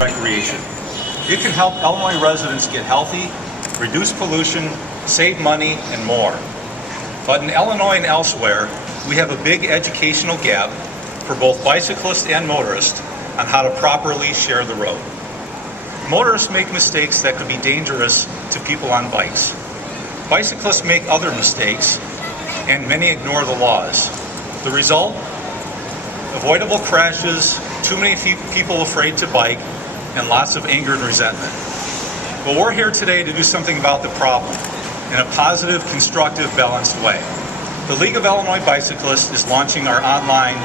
recreation. It can help Illinois residents get healthy, reduce pollution, save money, and more. But in Illinois and elsewhere, we have a big educational gap for both bicyclists and motorists on how to properly share the road. Motorists make mistakes that could be dangerous to people on bikes. Bicyclists make other mistakes, and many ignore the laws. The result? Avoidable crashes, too many people afraid to bike, and lots of anger and resentment. But we're here today to do something about the problem in a positive, constructive, balanced way. The League of Illinois Bicyclists is launching our online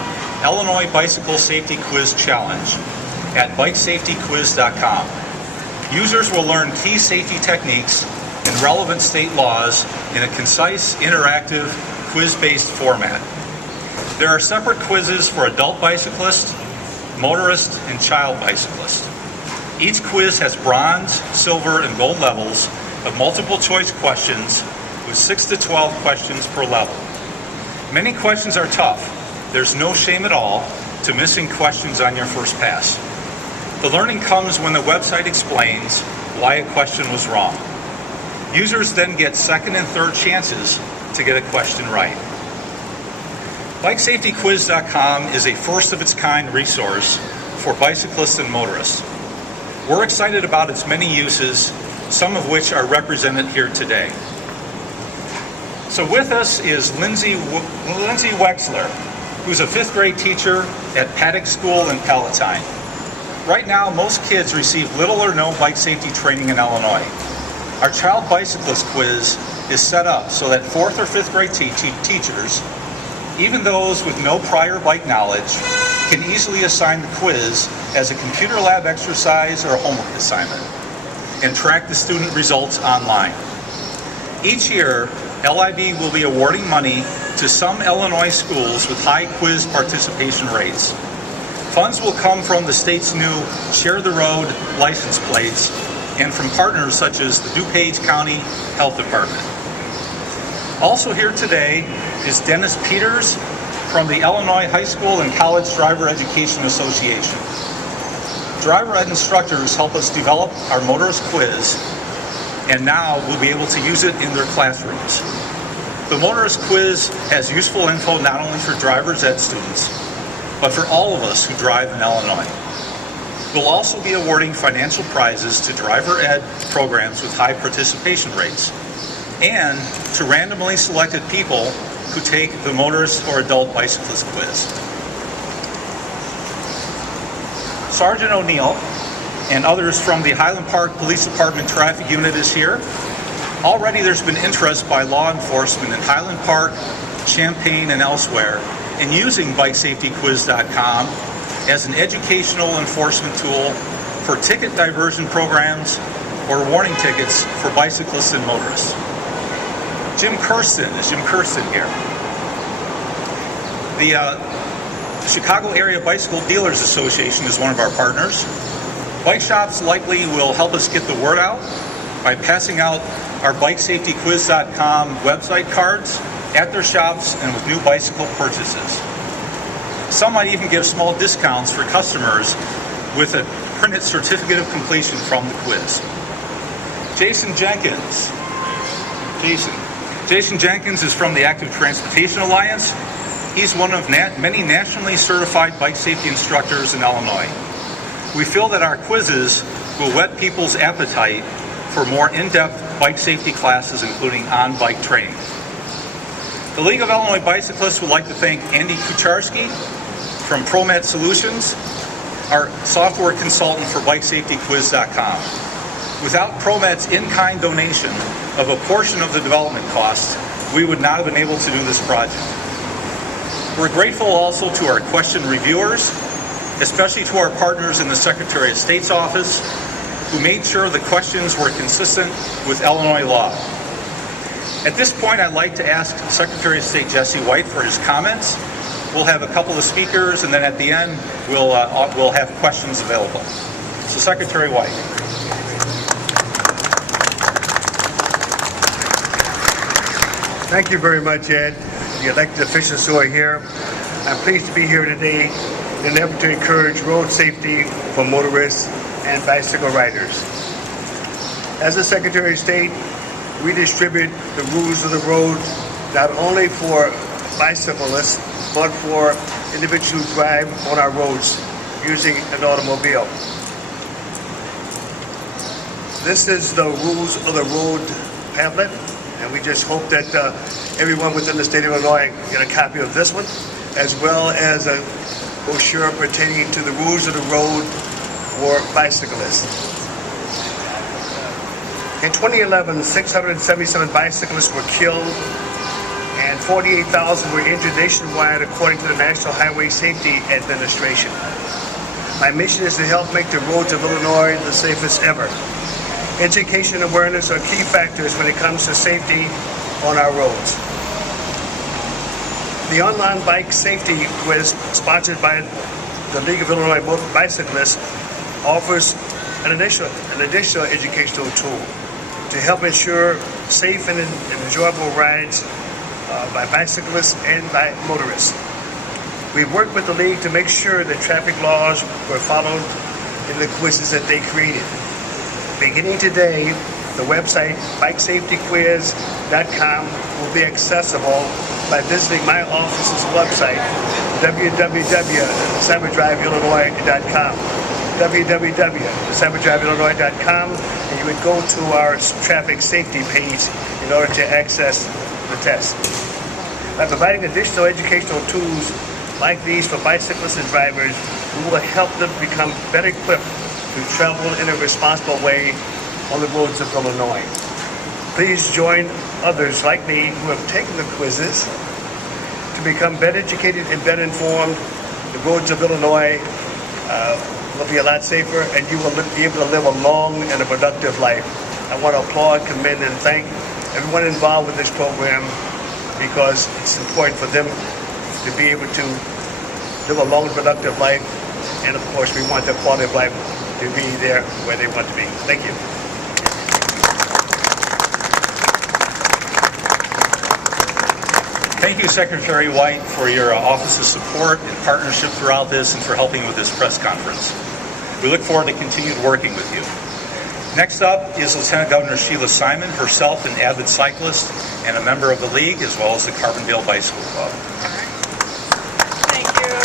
Illinois Bicycle Safety Quiz Challenge at bikesafetyquiz.com. Users will learn key safety techniques and relevant state laws in a concise, interactive, quiz-based format. There are separate quizzes for adult bicyclists, motorists, and child bicyclists. Each quiz has bronze, silver, and gold levels of multiple choice questions with 6 to 12 questions per level. Many questions are tough. There's no shame at all to missing questions on your first pass. The learning comes when the website explains why a question was wrong. Users then get second and third chances to get a question right. BikeSafetyQuiz.com is a first-of-its-kind resource for bicyclists and motorists. We're excited about its many uses, some of which are represented here today. So with us is Lindsay Wexler, who's a 5th grade teacher at Paddock School in Palatine. Right now, most kids receive little or no bike safety training in Illinois. Our child bicyclist quiz is set up so that 4th or 5th grade teachers, even those with no prior bike knowledge, can easily assign the quiz as a computer lab exercise or a homework assignment and track the student results online. Each year, LIB will be awarding money to some Illinois schools with high quiz participation rates. Funds will come from the state's new Share the Road license plates and from partners such as the DuPage County Health Department. Also here today is Dennis Peters from the Illinois High School and College Driver Education Association. Driver ed instructors help us develop our motorist quiz, and now we'll be able to use it in their classrooms. The motorist quiz has useful info not only for driver's ed students, but for all of us who drive in Illinois. We'll also be awarding financial prizes to driver ed programs with high participation rates, and to randomly selected people who take the motorist or adult bicyclist quiz. Sergeant O'Neill and others from the Highland Park Police Department Traffic Unit is here. Already there's been interest by law enforcement in Highland Park, Champaign, and elsewhere in using BikeSafetyQuiz.com as an educational enforcement tool for ticket diversion programs or warning tickets for bicyclists and motorists. Jim Kirsten here. The Chicago Area Bicycle Dealers Association is one of our partners. Bike shops likely will help us get the word out by passing out our BikeSafetyQuiz.com website cards at their shops and with new bicycle purchases. Some might even give small discounts for customers with a printed certificate of completion from the quiz. Jason Jenkins is from the Active Transportation Alliance. He's one of many nationally certified bike safety instructors in Illinois. We feel that our quizzes will whet people's appetite for more in-depth bike safety classes, including on-bike training. The League of Illinois Bicyclists would like to thank Andy Kucharski from ProMat Solutions, our software consultant for BikeSafetyQuiz.com. Without ProMat's in-kind donation of a portion of the development costs, we would not have been able to do this project. We're grateful also to our question reviewers, especially to our partners in the Secretary of State's office, who made sure the questions were consistent with Illinois law. At this point, I'd like to ask Secretary of State Jesse White for his comments. We'll have a couple of speakers, and then at the end, we'll have questions available. So, Secretary White. Thank you very much, Ed, the elected officials who are here. I'm pleased to be here today in an effort to encourage road safety for motorists and bicycle riders. As the Secretary of State, we distribute the rules of the road not only for bicyclists, but for individuals who drive on our roads using an automobile. This is the rules of the road pamphlet, and we just hope that everyone within the state of Illinois get a copy of this one, as well as a brochure pertaining to the rules of the road for bicyclists. In 2011, 677 bicyclists were killed and 48,000 were injured nationwide, according to the National Highway Safety Administration. My mission is to help make the roads of Illinois the safest ever. Education and awareness are key factors when it comes to safety on our roads. The online bike safety quiz, sponsored by the League of Illinois Bicyclists, offers an additional educational tool to help ensure safe and enjoyable rides by bicyclists and by motorists. We've worked with the League to make sure that traffic laws were followed in the quizzes that they created. Beginning today, the website bikesafetyquiz.com will be accessible by visiting my office's website, www.cyberdriveillinois.com. www.cyberdriveillinois.com, and you would go to our traffic safety page in order to access the test. By providing additional educational tools like these for bicyclists and drivers, we will help them become better equipped to travel in a responsible way on the roads of Illinois. Please join others like me who have taken the quizzes to become better educated and better informed. The roads of Illinois will be a lot safer, and you will be able to live a long and a productive life. I want to applaud, commend, and thank everyone involved with this program, because it's important for them to be able to live a long and productive life, and of course we want their quality of life to be there where they want to be. Thank you. Thank you, Secretary White, for your office's support and partnership throughout this and for helping with this press conference. We look forward to continued working with you. Next up is Lieutenant Governor Sheila Simon, herself an avid cyclist and a member of the League, as well as the Carbondale Bicycle Club. Thank you.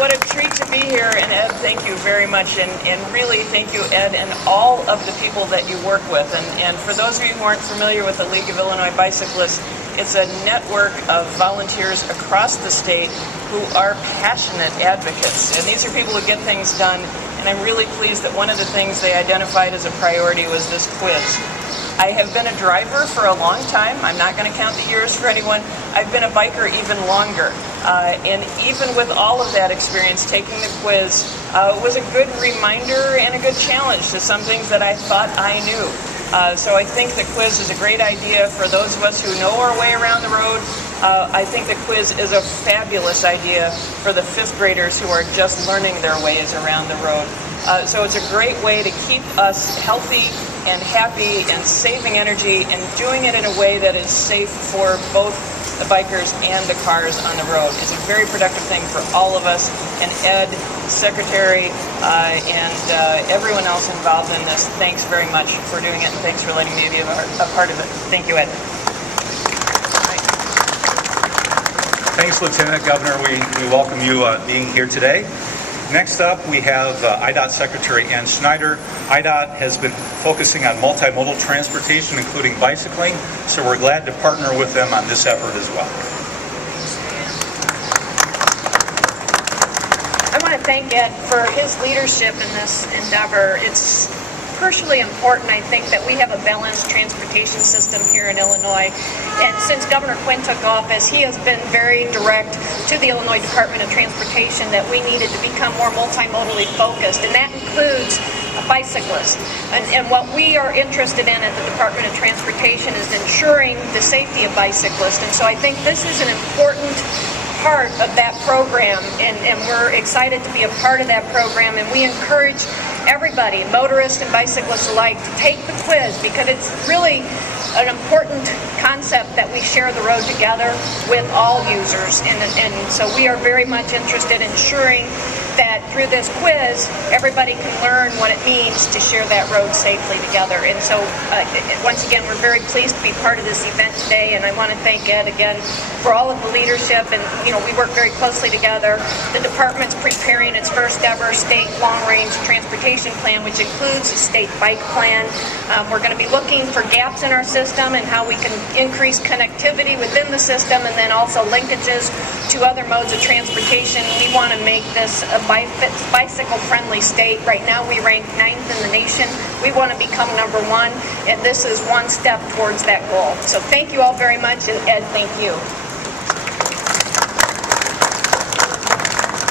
What a treat to be here, and Ed, thank you very much, and really thank you, Ed, and all of the people that you work with. And for those of you who aren't familiar with the League of Illinois Bicyclists, it's a network of volunteers across the state who are passionate advocates. And these are people who get things done, and I'm really pleased that one of the things they identified as a priority was this quiz. I have been a driver for a long time. I'm not going to count the years for anyone. I've been a biker even longer. And even with all of that experience, taking the quiz was a good reminder and a good challenge to some things that I thought I knew. So I think the quiz is a great idea for those of us who know our way around the road. I think the quiz is a fabulous idea for the fifth graders who are just learning their ways around the road. So it's a great way to keep us healthy and happy and saving energy and doing it in a way that is safe for both the bikers and the cars on the road. It's a very productive thing for all of us. And Ed, Secretary, and everyone else involved in this, thanks very much for doing it, and thanks for letting me be a part of it. Thank you, Ed. Thanks, Lieutenant Governor. We welcome you being here today. Next up, we have IDOT Secretary Schneider. IDOT has been focusing on multimodal transportation, including bicycling, so we're glad to partner with them on this effort as well. I want to thank Ed for his leadership in this endeavor. It's crucially important, I think, that we have a balanced transportation system here in Illinois. And since Governor Quinn took office, he has been very direct to the Illinois Department of Transportation that we needed to become more multimodally focused, and that includes bicyclists. And what we are interested in at the Department of Transportation is ensuring the safety of bicyclists. And so I think this is an important part of that program, and we're excited to be a part of that program, and we encourage everybody, motorists and bicyclists alike, to take the quiz, because it's really an important concept that we share the road together with all users. And so we are very much interested in ensuring that through this quiz, everybody can learn what it means to share that road safely together. And so, once again, we're very pleased to be part of this event today, and I want to thank Ed again for all of the leadership. And, you know, we work very closely together. The department's preparing its first ever state long-range transportation plan, which includes a state bike plan. We're going to be looking for gaps in our system and how we can increase connectivity within the system, and then also linkages to other modes of transportation. We want to make this a bicycle-friendly state. Right now we rank 9th in the nation. We want to become #1, and this is one step towards that goal. So thank you all very much, and Ed, thank you.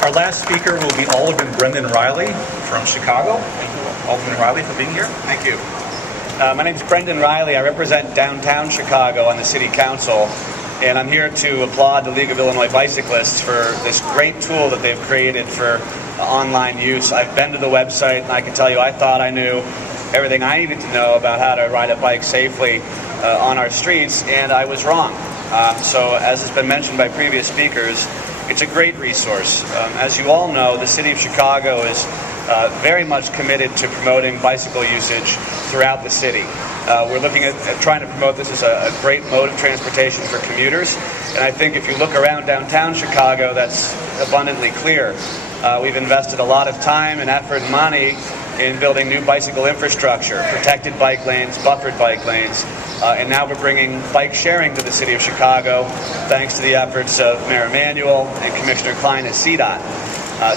Our last speaker will be Alderman Brendan Reilly from Chicago. Thank you, Alderman Reilly, for being here. Thank you. My name is Brendan Reilly. I represent downtown Chicago on the City Council, and I'm here to applaud the League of Illinois Bicyclists for this great tool that they've created for online use. I've been to the website, and I can tell you I thought I knew everything I needed to know about how to ride a bike safely on our streets, and I was wrong. So as has been mentioned by previous speakers, it's a great resource. As you all know, the City of Chicago is very much committed to promoting bicycle usage throughout the city. We're looking at trying to promote this as a great mode of transportation for commuters, and I think if you look around downtown Chicago, that's abundantly clear. We've invested a lot of time and effort and money in building new bicycle infrastructure, protected bike lanes, buffered bike lanes, and now we're bringing bike sharing to the City of Chicago thanks to the efforts of Mayor Emanuel and Commissioner Klein at CDOT.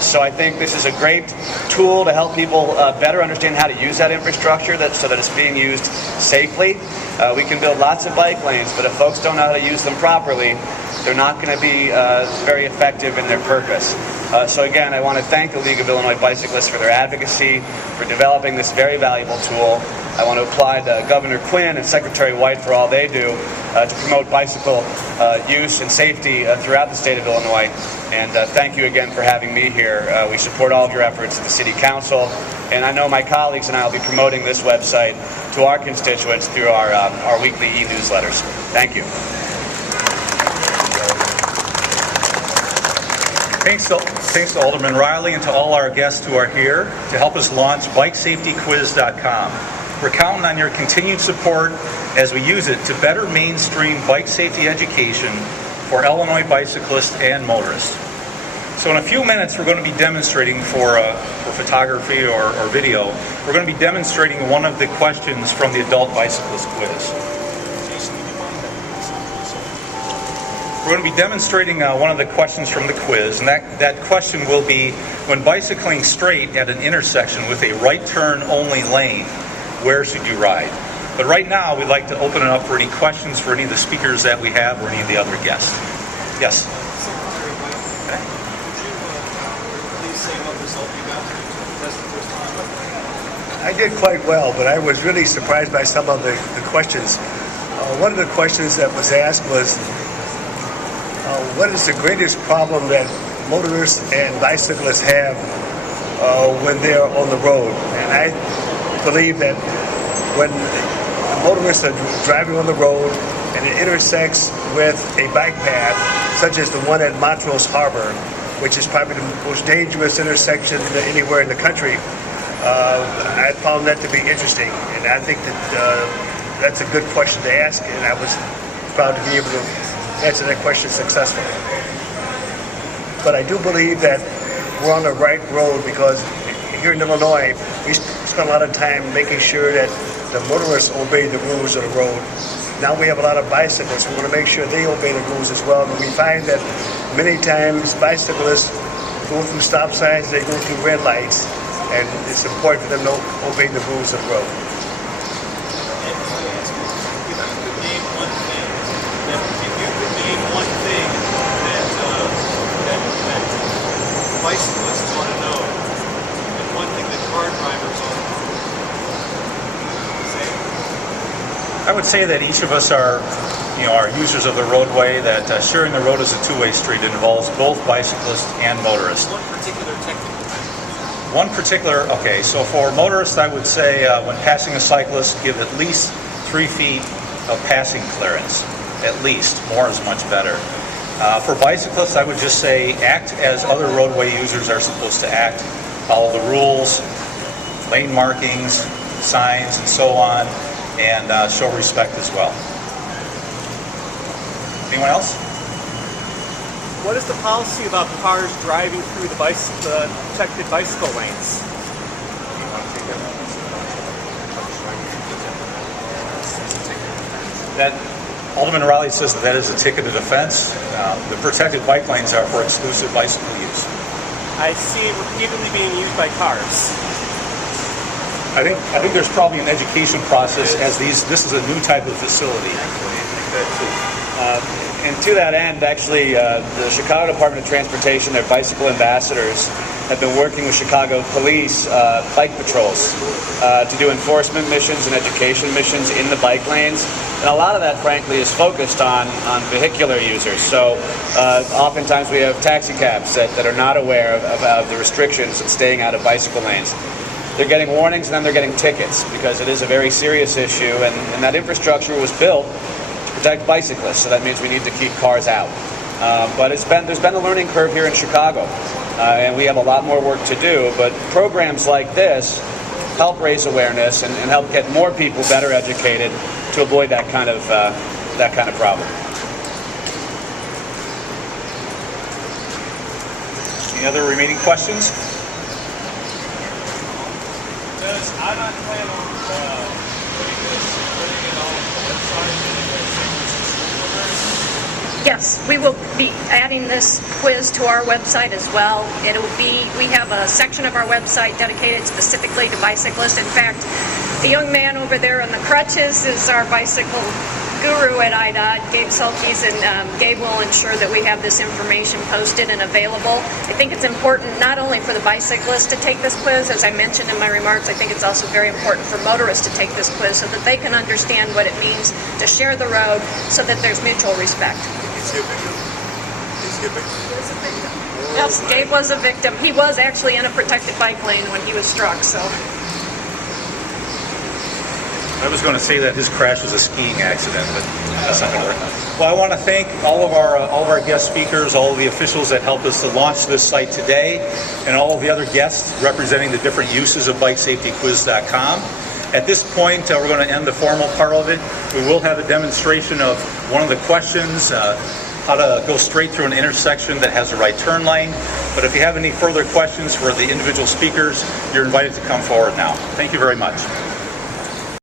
So I think this is a great tool to help people better understand how to use that infrastructure so that it's being used safely. We can build lots of bike lanes, but if folks don't know how to use them properly, they're not going to be very effective in their purpose. So again, I want to thank the League of Illinois Bicyclists for their advocacy, for developing this very valuable tool. I want to applaud Governor Quinn and Secretary White for all they do to promote bicycle use and safety throughout the state of Illinois. And thank you again for having me here. We support all of your efforts at the City Council, and I know my colleagues and I will be promoting this website to our constituents through our weekly e-newsletters. Thank you. Thanks to Alderman Reilly and to all our guests who are here to help us launch BikeSafetyQuiz.com. We're counting on your continued support as we use it to better mainstream bike safety education for Illinois bicyclists and motorists. So in a few minutes, we're going to be demonstrating for photography or video, we're going to be demonstrating one of the questions from the Adult Bicyclist Quiz. We're going to be demonstrating one of the questions from the quiz, and that question will be, when bicycling straight at an intersection with a right turn only lane, where should you ride? But right now, we'd like to open it up for any questions for any of the speakers that we have or any of the other guests. Yes? Okay. Please say what result you got to test the first time. I did quite well, but I was really surprised by some of the questions. One of the questions that was asked was, what is the greatest problem that motorists and bicyclists have when they're on the road? And I believe that when motorists are driving on the road and it intersects with a bike path, such as the one at Montrose Harbor, which is probably the most dangerous intersection anywhere in the country, I found that to be interesting. And I think that that's a good question to ask, and I was proud to be able to answer that question successfully. But I do believe that we're on the right road, because here in Illinois, we spend a lot of time making sure that the motorists obey the rules of the road. Now we have a lot of bicyclists. We want to make sure they obey the rules as well. But we find that many times bicyclists go through stop signs, they go through red lights, and it's important for them to obey the rules of the road. Bicyclists want to know, and one thing that car drivers ought to say. I would say that each of us are users of the roadway, that sharing the road is a two-way street. It involves both bicyclists and motorists. One particular technical thing. One particular, okay, so for motorists, I would say when passing a cyclist, give at least 3 feet of passing clearance, at least. More is much better. For bicyclists, I would just say act as other roadway users are supposed to act. Follow the rules, lane markings, signs, and so on, and show respect as well. Anyone else? What is the policy about cars driving through the protected bicycle lanes? That Alderman Reilly says that is a ticketed offense. The protected bike lanes are for exclusive bicycle use. I see it repeatedly being used by cars. I think there's probably an education process as this is a new type of facility. And to that end, actually, the Chicago Department of Transportation, their bicycle ambassadors, have been working with Chicago police bike patrols to do enforcement missions and education missions in the bike lanes. And a lot of that, frankly, is focused on vehicular users. So oftentimes we have taxi cabs that are not aware of the restrictions of staying out of bicycle lanes. They're getting warnings and then they're getting tickets because it is a very serious issue, and that infrastructure was built to protect bicyclists, so that means we need to keep cars out. But there's been a learning curve here in Chicago, and we have a lot more work to do, but programs like this help raise awareness and help get more people better educated to avoid that kind of problem. Any other remaining questions? Does IDOT plan on putting it on the website? Yes, we will be adding this quiz to our website as well. We have a section of our website dedicated specifically to bicyclists. In fact, the young man over there on the crutches is our bicycle guru at IDOT, Gabe Sulkes, and Gabe will ensure that we have this information posted and available. I think it's important not only for the bicyclists to take this quiz, as I mentioned in my remarks, I think it's also very important for motorists to take this quiz so that they can understand what it means to share the road so that there's mutual respect. Is he a victim? Is he a victim? Yes, Gabe was a victim. He was actually in a protected bike lane when he was struck, so. I was going to say that his crash was a skiing accident, but that's not going to work. Well, I want to thank all of our guest speakers, all of the officials that helped us to launch this site today, and all of the other guests representing the different uses of BikeSafetyQuiz.com. At this point, we're going to end the formal part of it. We will have a demonstration of one of the questions, how to go straight through an intersection that has a right turn lane. But if you have any further questions for the individual speakers, you're invited to come forward now. Thank you very much.